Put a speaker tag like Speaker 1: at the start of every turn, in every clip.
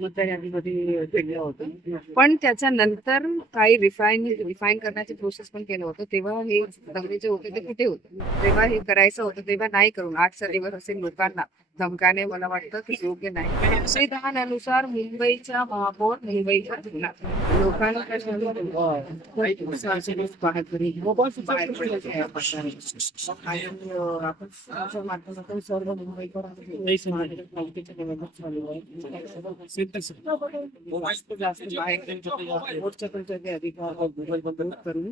Speaker 1: मतदार यादीमध्ये केलं होतं. पण त्याच्यानंतर काही रिफाईन रिफाईन करण्याचे प्रोसेस पण केलं होतं. तेव्हा हे दंगे जे होते ते कुठे होते? तेव्हा हे करायचं होतं तेव्हा नाही करून. आठ सरीवर असेल लोकांना धमकाने मला वाटतं की योग्य नाही. संविधानानुसार मुंबईच्या महापौर मुंबईच्या जिल्हा लोकांना माध्यमातून सर्व मुंबईकर जास्त अधिकार करून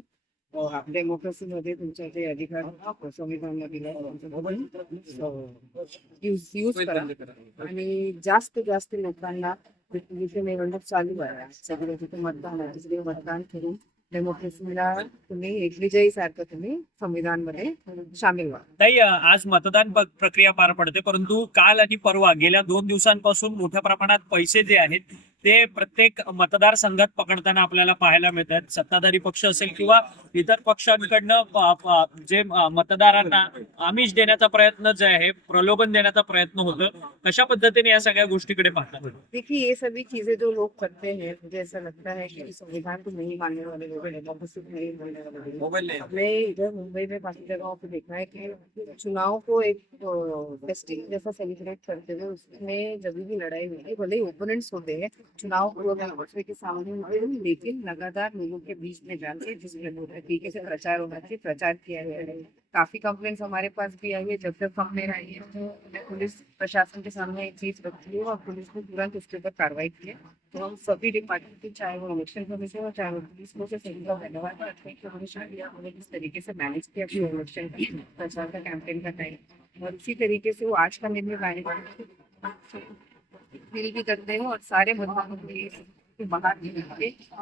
Speaker 1: हो, डेमोक्रेसी मध्ये तुमच्या ते अधिकार संविधानाला दिला यूज करा. आणि जास्त जास्त लोकांना जिथे निवडणूक चालू आहे सगळे तिथे मतदान आहे तिथे मतदान करून डेमोक्रेसीला तुम्ही एक विजयी सारखं तुम्ही संविधानमध्ये सामील व्हा.
Speaker 2: ताई आज मतदान प्रक्रिया पार पडते परंतु काल आणि परवा गेल्या दोन दिवसांपासून मोठ्या प्रमाणात पैसे जे आहेत ते प्रत्येक मतदारसंघात पकडताना आपल्याला पाहायला मिळतात. सत्ताधारी पक्ष असेल किंवा इतर पक्षांकडनं जे मतदारांना आमिष देण्याचा प्रयत्न जे आहे प्रलोभन देण्याचा प्रयत्न होतं कशा पद्धतीने या सगळ्या गोष्टीकडे पाहतात
Speaker 1: देखिए ये सभी चीजें जो लोग करते हैं मुझे ऐसा लगता है कि संविधान को नहीं मानने वाले लोग डेमोक्रेसी को नहीं मानने वाले लोग। हमने इधर मुंबई में बाकी जगहों पे देखा है कि चुनाव को एक फेस्टिवल जैसा सेलिब्रेट करते हुए उसमें जब भी लड़ाई हुई है भले ही ओपोनेंट्स होते हैं चुनाव पूर्व के सामने लेकिन लगातार लोगों के बीच में जाके जिस तरीके से प्रचार होना चाहिए प्रचार किया गया है। काफ़ी कंप्लेंट्स हमारे पास भी आई है, जब जब कंप्लेन आई है तो हमने पुलिस प्रशासन के सामने एक चीज़ रखी है और पुलिस ने तुरंत उसके ऊपर कार्रवाई की है। तो हम सभी डिपार्टमेंट की, चाहे वो इलेक्शन कमीशन हो, चाहे वो पुलिस को सभी का धन्यवाद करते हैं कि उन्होंने किस तरीके से मैनेज किया अपनी इलेक्शन का प्रचार का कैंपेन का टाइम और इसी तरीके से वो आज का निर्णय लाने फील भी करते हैं और सारे मतदानों को बाहर निकल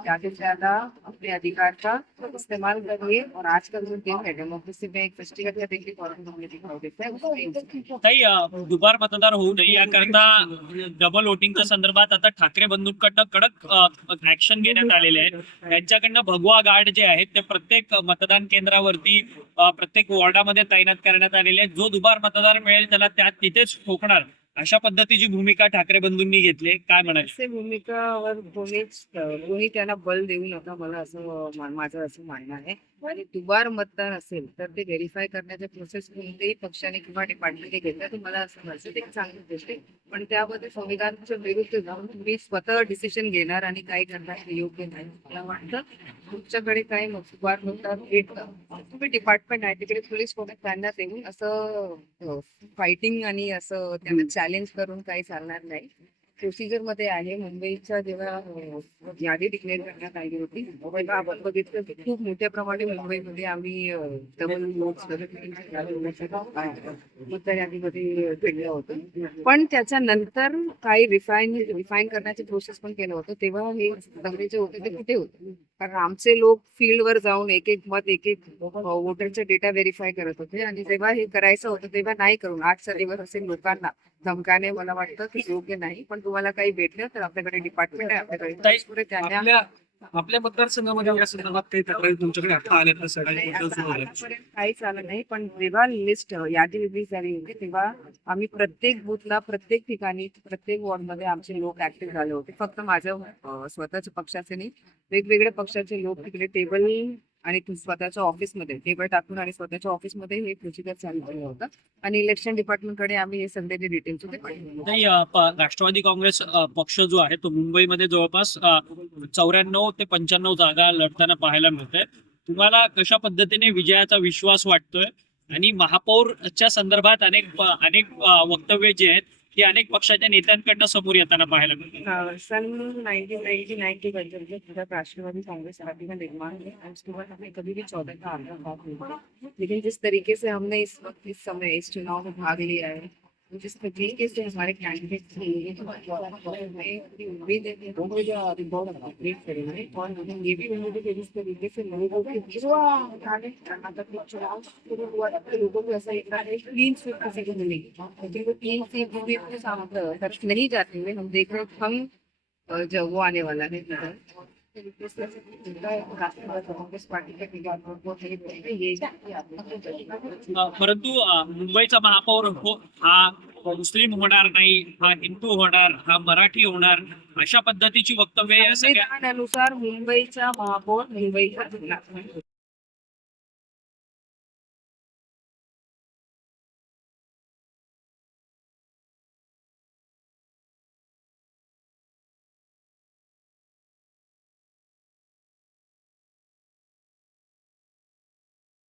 Speaker 1: ज्यादा से ज्यादा अपने अधिकार का इस्तेमाल करिए। और आज का जो दिन है डेमोक्रेसी में एक फेस्टिवल का देखिए और हमें दिखाई देता है
Speaker 2: ताई दुबार मतदार होऊ नये याकरता डबल वोटिंगच्या संदर्भात आता ठाकरे बंधूंकडनं कडक ऍक्शन घेण्यात आलेले आहे त्यांच्याकडनं भगवा गार्ड जे आहेत ते प्रत्येक मतदान केंद्रावरती प्रत्येक वॉर्डामध्ये तैनात करण्यात आलेले आहेत. जो दुबार मतदार मिळेल त्याला त्या तिथेच ठोकणार. अशा पद्धतीची भूमिका ठाकरे बंधूंनी घेतली काय म्हणायचं
Speaker 1: असे भूमिकावर कोणीच कोणी त्यांना बल देऊ नका मला असं मा- माझं असं मानणं आहे. आणि दुबार मतदान असेल तर ते व्हेरीफाय करण्याच्या प्रोसेस कोणत्याही पक्षाने किंवा डिपार्टमेंटने घेतल्या तर मला असं वाटतं ते एक चांगली गोष्ट आहे. पण त्यामध्ये संविधानाच्या विरुद्ध जाऊन तुम्ही स्वतः डिसिजन घेणार आणि काय करणार हे योग्य नाही मला वाटतं. तुमच्याकडे काही दुबार घेतलं तुम्ही डिपार्टमेंट आहे तिकडे पोलीस कोणी त्यांना देऊन असं फायटिंग आणि असं त्यांना चॅलेंज करून काही चालणार नाही. प्रोसिजरमध्ये आहे. मुंबईच्या जेव्हा यादी डिक्लेअर करण्यात आली होती तेव्हा आपण बघितलं की खूप मोठ्या प्रमाणे मुंबईमध्ये आम्ही डबल मतदार यादीमध्ये केलं होतं. पण त्याच्यानंतर काही रिफाईन रिफाईन करण्याचे प्रोसेस पण केलं होतं. तेव्हा हे दंगे जे होते ते कुठे होते? कारण आमचे लोक फील्डवर जाऊन एक एक मत एक एक वोटरचा डेटा व्हेरीफाय करत होते आणि जेव्हा हे करायचं होतं तेव्हा नाही करून आठ सरीवर असे लोकांना धमकाने मला वाटतं की योग्य नाही. पण तुम्हाला काही भेटलं तर आपल्याकडे डिपार्टमेंट आहे आपल्याकडे त्यांना
Speaker 3: आपल्या मतदारसंघामध्ये या संदर्भात काही तक्रारी तुमच्याकडे आता आल्या तर
Speaker 1: आतापर्यंत काहीच आलं नाही पण जेव्हा लिस्ट यादी रिलीज झाली होती तेव्हा आम्ही प्रत्येक बूथला प्रत्येक ठिकाणी प्रत्येक वॉर्डमध्ये आमचे लोक ऍक्टिव्ह झाले होते. फक्त माझ्या अं, स्वतःच्या पक्षाचे नाही वेगवेगळ्या पक्षाचे लोक तिकडे टेबल आणि स्वतःच्या ऑफिसमध्ये टेबल टाकून आणि स्वतःच्या ऑफिसमध्ये हे प्रोसिजर चालू केलं होतं. आणि इलेक्शन डिपार्टमेंटकडे आम्ही हे सगळे डिटेल्स होते
Speaker 2: नाही राष्ट्रवादी काँग्रेस पक्ष जो आहे तो मुंबईमध्ये जवळपास चौऱ्याण्णव ते पंच्याण्णव जागा लढताना पाहायला मिळतंय तुम्हाला कशा पद्धतीने विजयाचा विश्वास वाटतोय? आणि महापौरच्या संदर्भात अनेक अनेक वक्तव्य जे आहेत ती अनेक पक्षाच्या नेत्यांकडनं समोर येताना पाहायला
Speaker 1: हाँ, सन 1999 के राष्ट्रवादी कांग्रेस पार्टी का निर्माण है और उसके बाद हमने कभी भी चौदह का आग्रह लेकिन जिस तरीके से हमने इस वक्त इस समय इस चुनाव में भाग लिया है तो जिस तरीके हमारे कैंडिडेट उम्मीद है कि हम लोग अभी बहुत करेंगे और हमें ये भी उम्मीद है कि जिस तरीके से लोगों के कर्नाटक में चुनाव शुरू हुआ था तो लोगों को ऐसा इतना है क्लीन स्वीप किसी को मिलेगी क्योंकि क्लीन स्वीप भी अपने सामने नहीं जाते हुए हम देख रहे हैं हम अ, जो वो आने वाला है
Speaker 2: परंतु मुंबईचा महापौर हो हा मुस्लिम होणार नाही हा हिंदू होणार हा मराठी होणार अशा पद्धतीची वक्तव्य
Speaker 1: संविधानानुसार मुंबईचा महापौर मुंबईचा